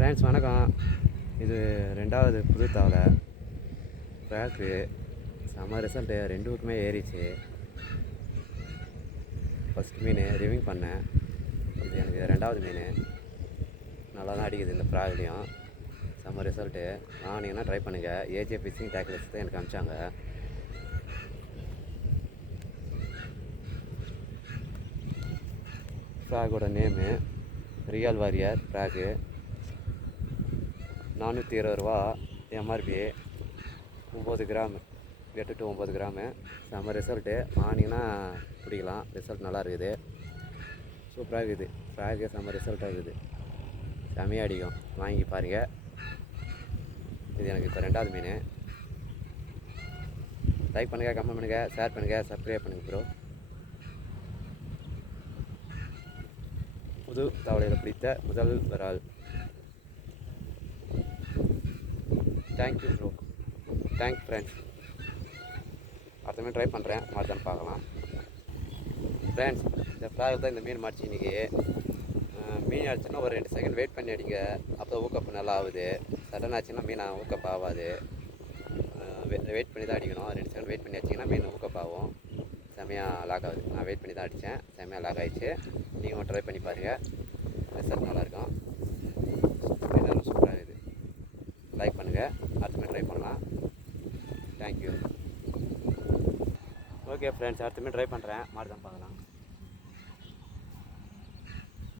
Friends வணக்கம். இது ரெண்டாவது புது தவளை ட்ராக்கு. செம்ம ரிசல்ட்டு, ரெண்டு ஊருக்குமே ஏறிச்சு. ஃபஸ்ட் மீன் ரிவிங் பண்ணேன், இது எனக்கு ரெண்டாவது மீன். நல்லா தான் அடிக்குது இந்த ப்ராக்லையும். செம்ம ரிசல்ட்டு. வாங்கினீங்கன்னா ட்ரை பண்ணுங்கள். ஏஜே ஃபிஷிங் டேக்லஸ் தான் எனக்கு அனுப்பிச்சாங்க. ஃப்ராகோட நேமு ரியல் வாரியர் ஃப்ராகு. 420 ரூபா எம்ஆர்பி. 9 gram, 8 to 9 gram. செம்ம ரிசல்ட்டு. வாங்கினீங்கன்னா பிடிக்கலாம். ரிசல்ட் நல்லா இருக்குது, சூப்பராக இருக்குது. ஃப்ராகு செம்ம ரிசல்ட்டாக இருக்குது, செம்மையாக அடிக்கும். வாங்கி பாருங்கள். இது எனக்கு இப்போ ரெண்டாவது மீன். லைக் பண்ணுங்கள், கமெண்ட் பண்ணுங்கள், ஷேர் பண்ணுங்கள், சப்ஸ்கிரைப் பண்ணுங்கள் ப்ரோ. புது தவளையில் பிடித்த முதல் விரால். Thank you bro, thanks friends. அடுத்த மீன் ட்ரை பண்ணுறேன், மாட்டான்னு பார்க்கலாம். ஃப்ரெண்ட்ஸ், இந்த ஃப்ராக் தான் இந்த மீன் மாடிச்சு இன்றைக்கி. மீன் அடிச்சுன்னா ஒரு 2 செகண்ட் வெயிட் பண்ணி அடிங்க, அப்போ ஊக்கப்பு நல்லா ஆகுது. சடன் ஆச்சுன்னா மீன் ஊக்கப்பு ஆகாது. வெயிட் பண்ணி தான் அடிக்கணும். 2 செகண்ட் வெயிட் பண்ணி அடிச்சிங்கன்னா மீன் ஊக்கப்பு ஆகும். செம்மையாக லாக் ஆகுது. நான் வெயிட் பண்ணி தான் அடித்தேன், செம்மையாக லாக் ஆகிடுச்சு. நீங்களும் ட்ரை பண்ணி பாருங்கள், ரிசல்ட் நல்லாயிருக்கும். இதெல்லாம் சூப்பராக இருக்குது. லைக் பண்ணுங்கள், அடுத்த மாதிரி ட்ரை பண்ணலாம். தேங்க்யூ. ஓகே ஃப்ரெண்ட்ஸ், அடுத்த மாதிரி ட்ரை பண்ணுறேன், மாடு தான் பார்க்கலாம்.